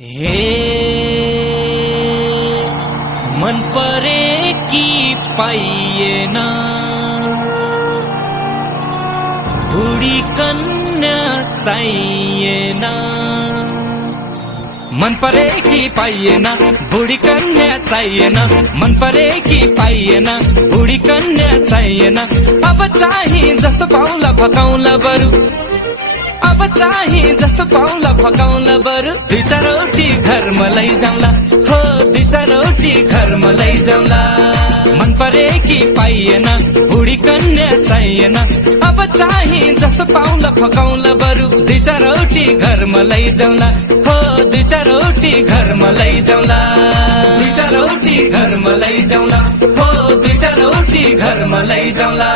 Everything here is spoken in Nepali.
हे मन परे कि पाइएन बुढी कन्या चाहिएन मन परे कि पाइएन बुढी कन्या चाहिएन मन परे कि पाइएन बुढी कन्या चाहिएन अब चाहिँ जस्तो पाउला फकाउला बरु अब चाहिँ जस्तो पाउला फकाउला बरु दुई चार रोटी घरमा लैजाउँला हो दुई चार रोटी घरमा लैजाउँला मन परे कि पाइएन बुढी कन्या चाहिएन अब चाहिँ जस्तो पाउला फकाउला बरु दुई चार रोटी घरमा लैजाउँला हो दुई चार रोटी घरमा लैजाउँला दुई चार रोटी घरमा लैजाउँला हो दुई चार रोटी घरमा लैजाउँला।